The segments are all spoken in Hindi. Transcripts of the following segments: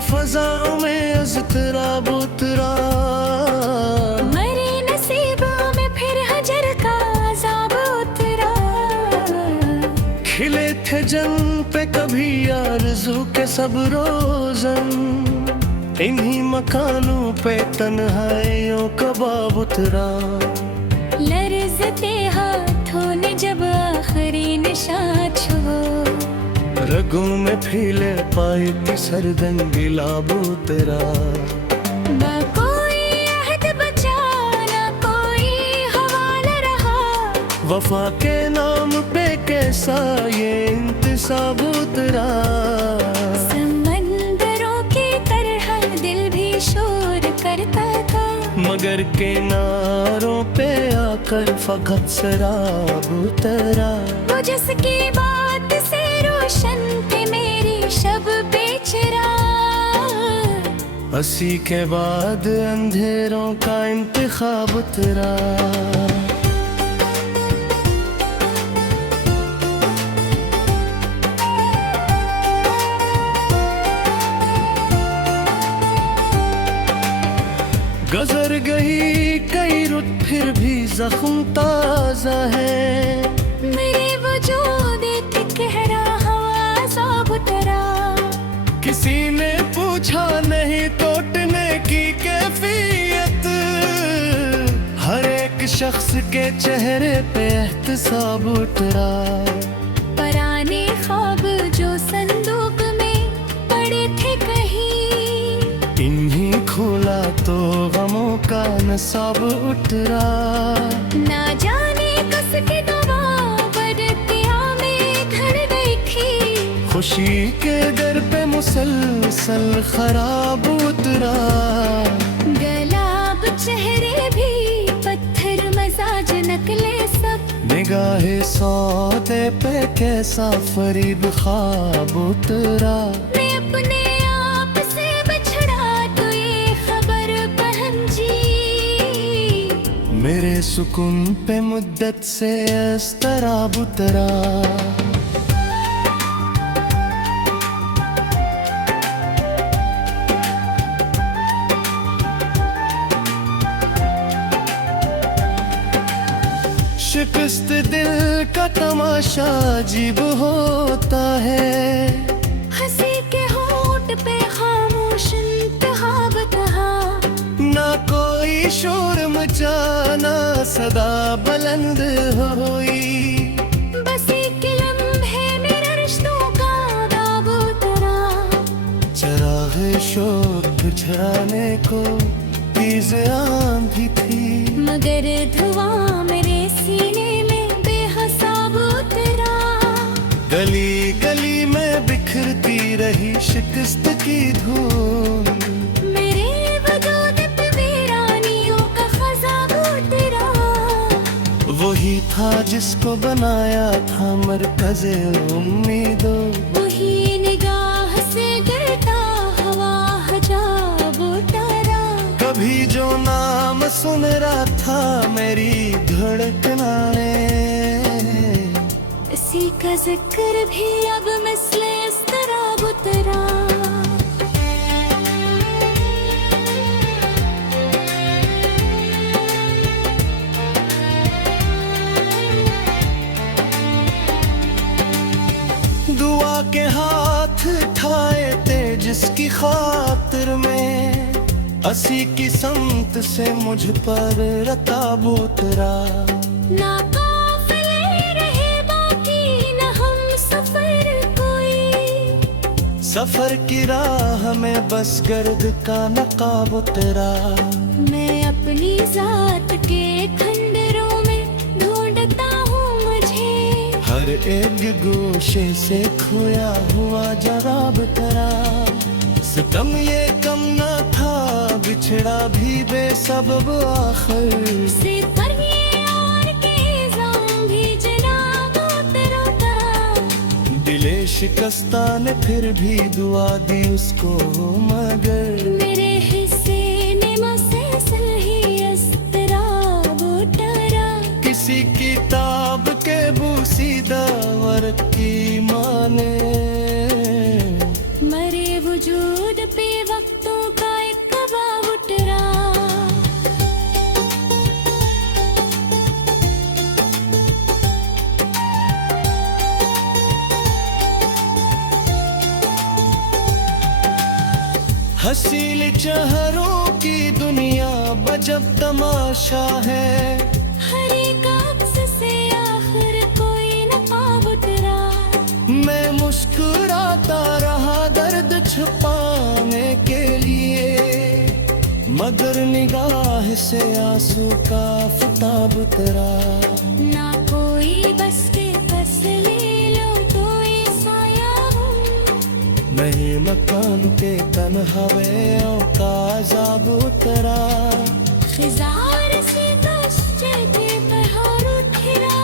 फजाओं में अज़तराब उतरा, मरे नसीबों में फिर हजर का अज़ाब उतरा। खिले थे जन पे कभी आरज़ू के सब रोज़न, इन्हीं मकानों पे तन्हाइयों का बाब उतरा। लर्ज़ते हाथों ने जब आखिरी निशान छुआ, रगों में फीले पाए की सरदन गिलाब उतरा। ना कोई अहद बचा ना कोई हवाला रहा, वफा के नाम पे कैसा ये इंतसाब उतरा। समंदरों की तरह दिल भी शोर करता था, मगर किनारों पे आकर फकत शराब उतरा। वो जिसकी बात से रोशन थी मेरी शब बेचरा। 80 के बाद अंधेरों का इंतखाब उतरा। गुजर गई कई रुत फिर भी जख्म ताजा है, मेरे वजूद एक गहरा अज़ाब उतरा। किसी ने पूछा नहीं टूटने की कैफियत, हर एक शख्स के चेहरे पे एहतसाब उतरा। पुराने ख्वाब जो संदूक में पड़े थे कहीं, इन्हीं खोला तो गमों का नसाब उतरा। ना जाने किसकी दुआ बरतिया में घड़ गई थी, खुशी के दर पे मुसलसल खराब उतरा। गलाब चेहरे भी पत्थर मजाज नकले सब, निगाहे सौदे पे कैसा फरीब ख्वाब उतरा। मैं अपने आप से बछड़ा तो ये खबर पहन जी, मेरे सुकून पे मुद्दत से अस्तराब उतरा। शिकस्त दिल का तमाशा अजीब होता है, हंसी के होंठ पे खामोश इंतहा बतहा। ना कोई शोर मचाना सदा बुलंद हुई, बस एक लम्हे मेरे रिश्तों का दाब उतरा। चराग शोक बुझाने को तेज आंधी थी, मगर धुआं मेरे सीने में बेहिसाब उतरा। गली गली में बिखरती रही शिकस्त की धूल, मेरे वजूद पे वीरानियों का खज़ाब उतरा। वही था जिसको बनाया था मरकज़े उम्मीदों, वही निगाह से गिरता हवा हजाब उतरा। कभी जो नाम सुन रहा था मेरी धड़कना ने, इसी का जिक्र भी अब मिसले इस तरह उतरा। दुआ के हाथ ठाए थे जिसकी खातिर में, 80 की समत से मुझ पर रताब उतरा। ना काफिले रहे बाकी न हम सफर कोई, सफर की राह में बस गर्द का नकाब उतरा। मैं अपनी जात के खंडरों में ढूंढता हूँ मुझे, हर एक गोशे से खोया हुआ जराब तरा। सितम ये कम ना था बिछड़ा भी बेसबब आखिर, सितर ये और के जाम भी जनाब उतरा था। दिले शिकस्ता ने फिर भी दुआ दी उसको, मगर मेरे हिस्से ने मुसलसल ही इज़्तिराब उतरा। किसी किताब के बूसीदा वर्क की माने, मरे वजूद पे हसील चेहरों की दुनिया बजब तमाशा है। हर एक अक्स से आखिर कोई नकाब उतरा। मैं मुस्कुराता रहा दर्द छुपाने के लिए, मगर निगाह से आंसू का आफताब उतरा। ना कोई बस के बस ले लो कोई साया हूँ। नहीं मकान के तन्हाइयों का अज़ाब उतरा। खिज़ार से दश्ते के पहाड़ उठरा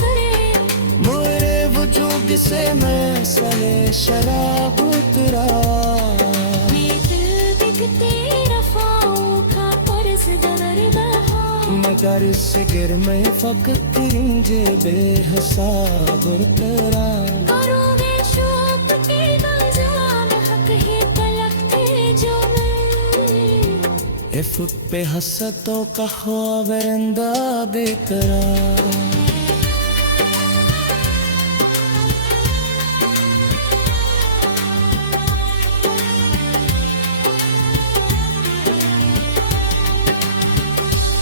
करे। मेरे वजूद से मैं सरे शराब उतरा। मैं दिल बिकते रफ़ाओं का कर्ज़दार बहा। मगर इस गिर में फकत रिंजे बेहिसाब उतरा। करोगे शौक के बाज़ार हक है पलकते जो मैं। इफ़्क पे हसतों का ख्वाबरंदा बेकरार।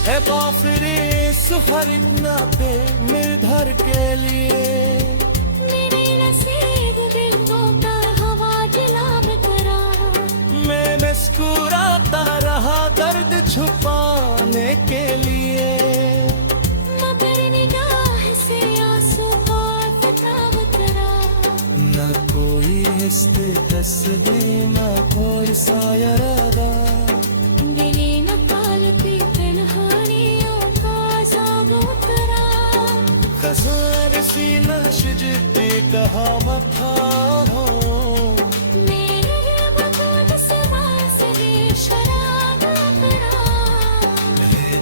है काफिरे सुहर इतना पे निर्धर के लिए। मेरे नसीब दिल को कर हवा जलाब करा। मैं मुस्कुराता रहा दर्द छुपाने के लिए, मगर निगाह से आंसू का तताब करा। न कोई हिस्से दे न कोई सायरा। दिले न काल की तन्हाइयों का अज़ाब करा। खज़ार सी नशिजते कहा मथा हो। मेरे वजूद से वास्ते शराब करा।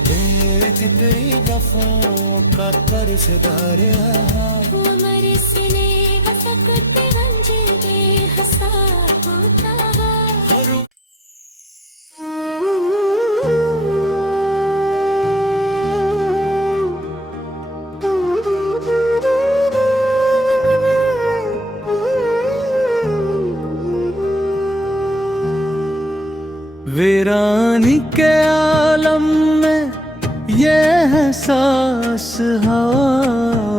तेरे तेरी वफ़ाओं का कर्ज़दार रहा। उमर सीने बसकते रंज बेहिसाब उतरा। वीरानी के आलम में ये एहसास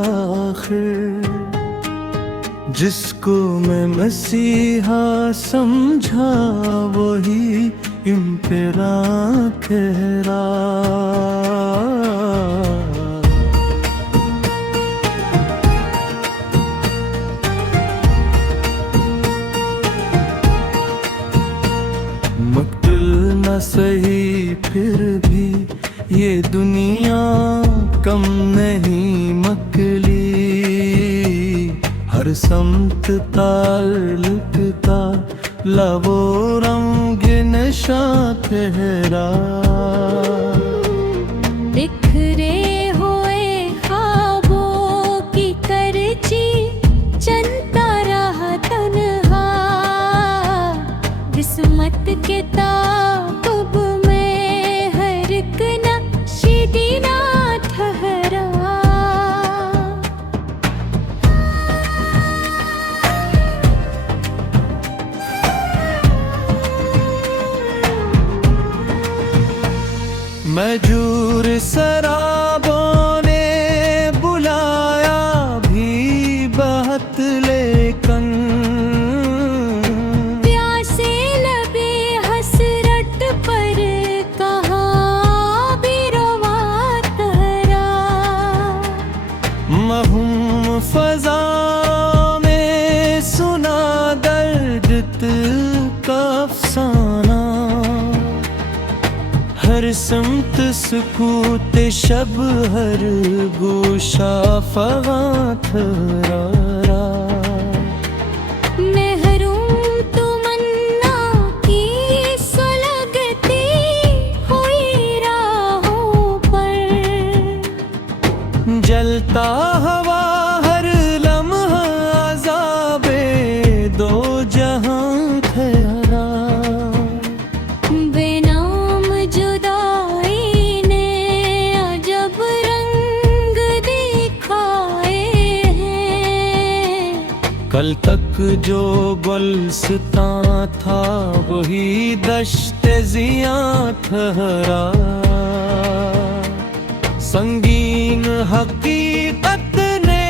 आखिर, जिसको मैं मसीहा समझा वही इन पे राखेरा। मकतल न सही फिर भी ये दुनिया कम नहीं मकली। हर समत ताल्लुकता लबो रंग नशा तेरा। बिखरे हुए ख्वाबों की करची चलता रहा तन्हा। किस्मत के ताक़ुब में हर एक नक्शीदीना ठहरा। मजूर शराबों ने बुलाया भी बहत लेकिन। प्यासे लबे हसरत पर कहाँ भी रवा तहरा। महूम फजा में सुना दर्द का अफसाना। हर समत सुकूत शब हर गोशा फगा थरा। महरूम तमन्ना की सुलगती हुई राहों पर। जलता हवा हर लम्हा अज़ाबे दो जहां ठहरा। बेनाम जुदाई ने अजब रंग दिखाए हैं। कल तक जो गुलस्तां था वही दश्ते ज़ियां ठहरा। संगीन हकीकत ने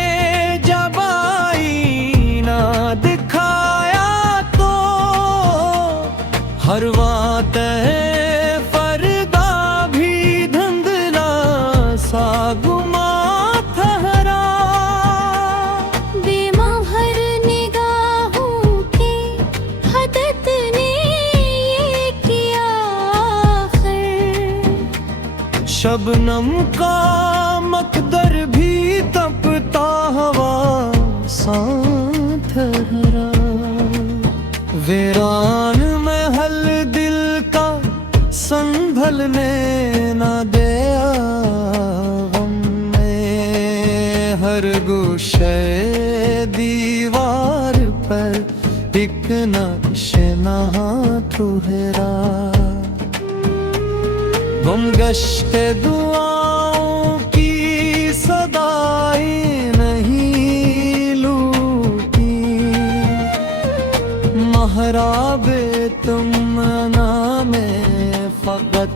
जब आईना दिखाया तो हर बात फरदा भी धुंधला सा गुमा ठहरा। बेमहर निगाहों की हदत ने ये किया आखिर। शबनम का मकदर भी तपता हवा सा ठहरा। वीरान महल दिल का संभलने न दिया गम में। हर गोशे दीवार पर एक नक्शा तुहरा। गुमगश्ते दुआओं की सदाई नहीं लूटी। महराबे तुम में फकत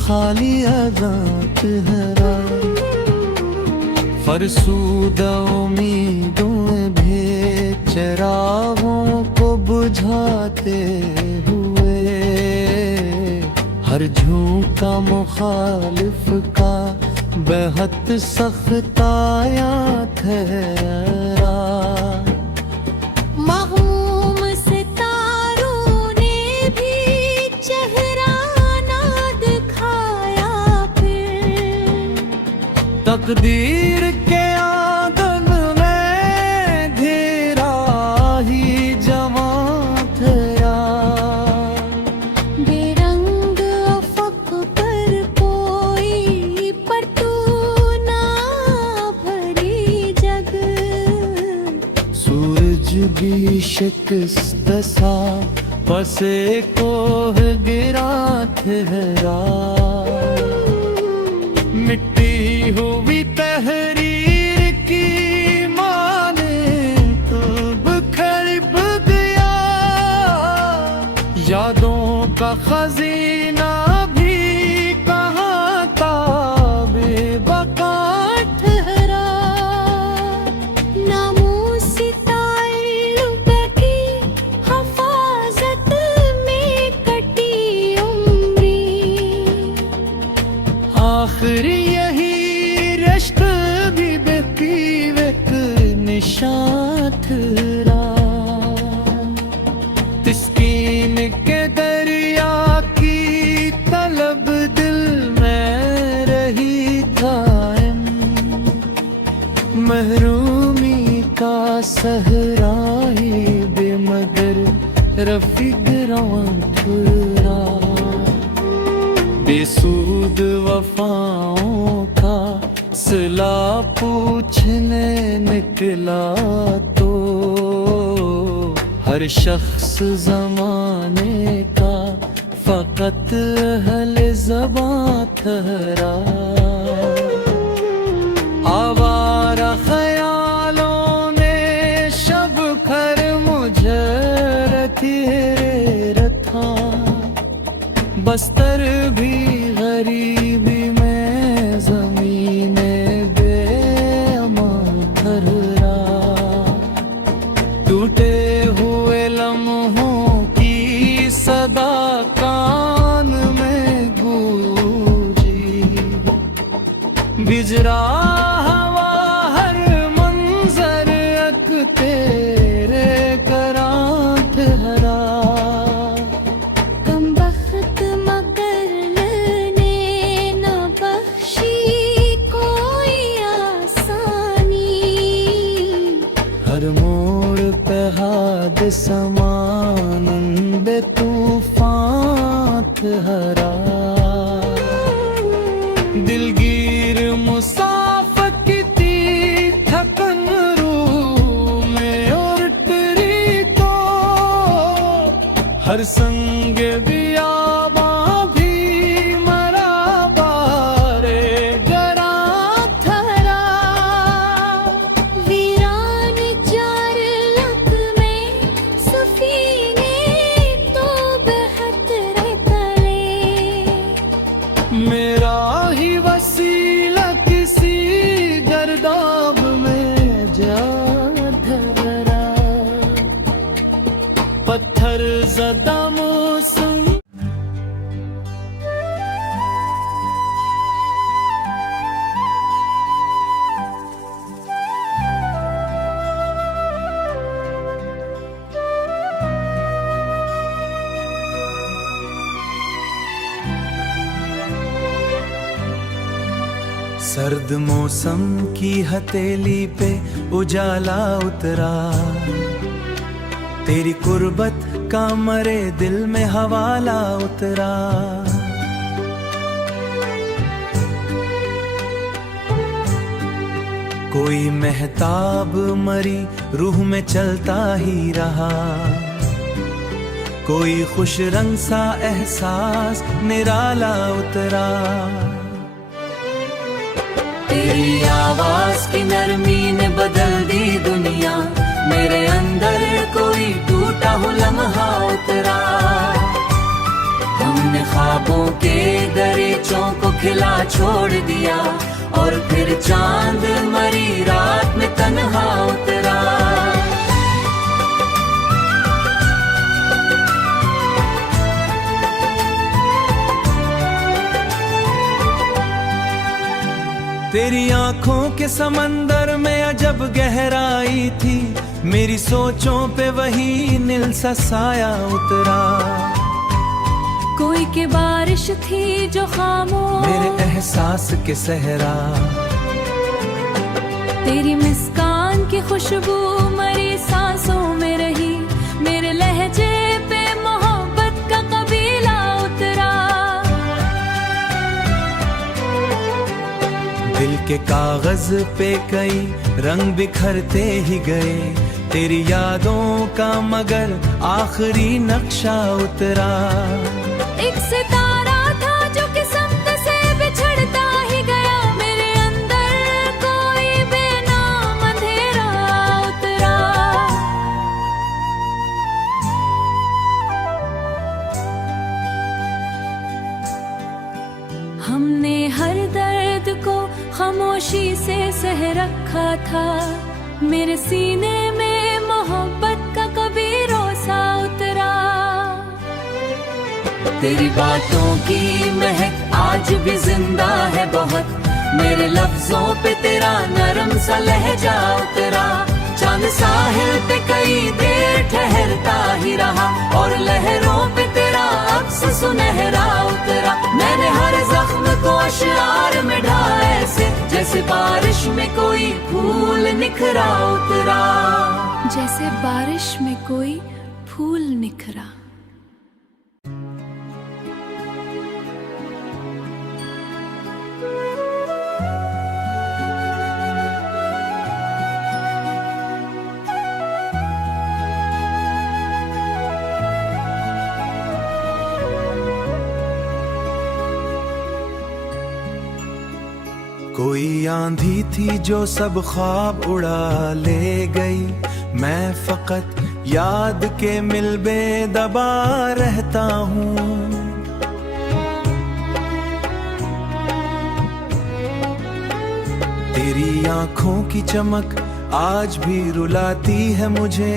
खाली अज़ां ठहरा। फरसूदा उम्मीदों भी चिरागों को बुझाते हुए। हर झोंका मुखालिफ का बेहद सख्त आया ठहरा। महमूम सितारों ने भी चेहरा ना दिखाया फिर। तकदीर के आंगन में घेरा ही जवां ठहरा। बेरंग अफक पर कोई पटू ना भरी जग। सूरज भी शिकस्त सा पसे कोह गिरा ठहरा। मिट्टी हुई तहरीर की माने तो बिखर गया। यादों का खजीना भी कहाँ था बेबका ठहरा। नामूसी ताल्लुक़ की हफाजत में कटी उम्री। आखिरी यही रिश्त भी बेकीवत निशान ठहरा। तस्कीन के दरिया की तलब दिल में रही कायम। महरूमी का सहराई बेमगर रफीक रवां ठहरा। बेसूद वफाओं का सिला पूछने निकला तो हर शख्स ज़माने का फ़कत अहले ज़बां ठहरा। आवारा ख़यालों ने शब खर मुझे तेरे रथा। बस्तर भी गरीबी में ज़मीने बेअमान ठहरा। टूटे हुए लम्हों की सदा कान में गूंजी। बिजरा हवा हर मंजर अक तेरे करां ठहरा। कमबख्त मगर ने न बख्शी कोई आसानी। हर मोड़ पे हादिस समानंद तूफान ठहरा। दिलगीर मुसाफिर की थी थकन रूह में उतरी तो हर संग बियाबां भी मरा बारे गरां ठहरा। वीरान 4 लाख सर्द मौसम की हथेली पे उजाला उतरा, तेरी कुर्बत का मरे दिल में हवाला उतरा। कोई महताब मरी रूह में चलता ही रहा, कोई खुश रंग सा एहसास निराला उतरा। तेरी आवाज की नरमी ने बदल दी दुनिया, मेरे अंदर कोई टूटा हुआ लम्हा उतरा। हमने ख्वाबों के दरीचों को खिला छोड़ दिया, और फिर चांद मरी रात में तन्हा उतरा। तेरी आंखों के समंदर में अजब गहराई थी, मेरी सोचों पे वही नील सा साया उतरा। कोई के बारिश थी जो खामोश, मेरे एहसास के सहरा। तेरी मुस्कान की खुशबू मरी सांसों में रही, मेरे लहजे पे मोहब्बत का कबीला उतरा। दिल के कागज पे कई रंग बिखरते ही गए, तेरी यादों का मगर आखिरी नक्शा उतरा। एक सितारा था जो किस्मत से बिछड़ता ही गया, मेरे अंदर कोई बेनाम अंधेरा उतरा। हमने हर दर्द को खामोशी से सह रखा था, मेरे सीने में मोहब्बत का कभी रोसा उतरा। तेरी बातों की महक आज भी जिंदा है बहुत, मेरे लफ्जों पे तेरा नरम सा लहजा उतरा। चांद साहिल पे कई देर ठहरता ही रहा, और लहरों पे तेरा अक्स सुनहरा उतरा। मैंने हर जख्म को अशआर में ढाया ऐसे, जैसे बारिश में कोई फूल निखरा उतरा। जैसे बारिश में कोई फूल निखरा। कोई आंधी थी जो सब ख्वाब उड़ा ले गई, मैं फकत याद के मिलबे दबा रहता हूँ। तेरी आंखों की चमक आज भी रुलाती है मुझे,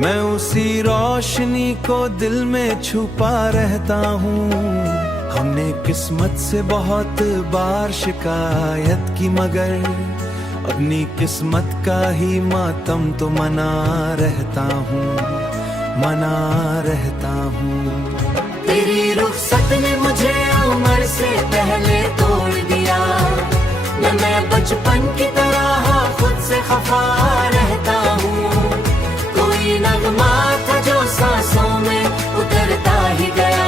मैं उसी रोशनी को दिल में छुपा रहता हूँ। हमने किस्मत से बहुत बार शिकायत की, मगर अपनी किस्मत का ही मातम तो मना रहता हूँ, मना रहता हूँ। तेरी रुखसत ने मुझे उम्र से पहले तोड़ दिया, मैं बचपन की तरह खुद से खफा रहता हूँ। कोई नगमा था जो सांसों में उतरता ही गया,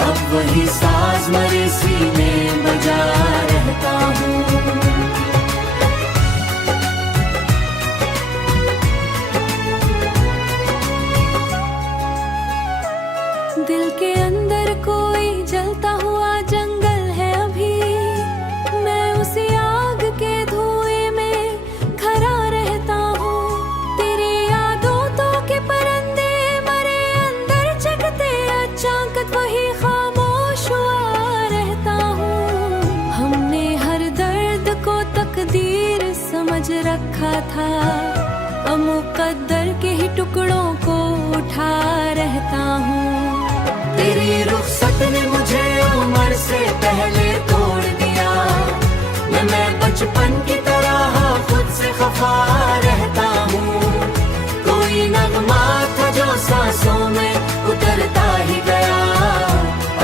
अब वही साज मेरे सीने बजा रहता हूँ। दिल के अंदर कोई जलता हुआ जंगल है अभी, मैं उसी आग के धुएं में खड़ा रहता हूँ। तेरी यादों तो के परंदे मरे अंदर जगते, अचानक वही खामोश हुआ रहता हूँ। हमने हर दर्द को तकदीर समझ रखा था, अब मुकद्दर के ही टुकड़ों को उठा रहता हूँ। तेरी रुखसत ने मुझे उम्र से पहले तोड़ दिया, मैं बचपन की तरह खुद से खफा रहता हूँ। कोई नगमा था जो सांसों में उतरता ही गया,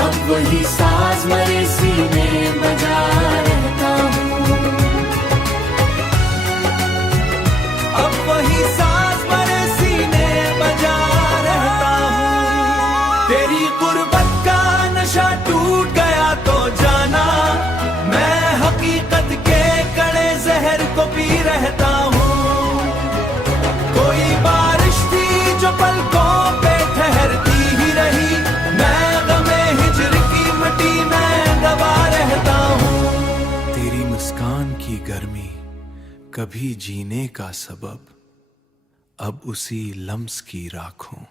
अब वही साज मेरे सीने बजा रहता हूँ। तेरी गुर्बत का नशा टूट गया तो जाना, मैं हकीकत के कड़े जहर को पी रहता हूँ। कोई बारिश थी जो पलकों पे ठहरती ही रही, मैं गमे हिजर की मिट्टी में दबा रहता हूँ। तेरी मुस्कान की गर्मी कभी जीने का सबब, अब उसी लम्स की राख हूं।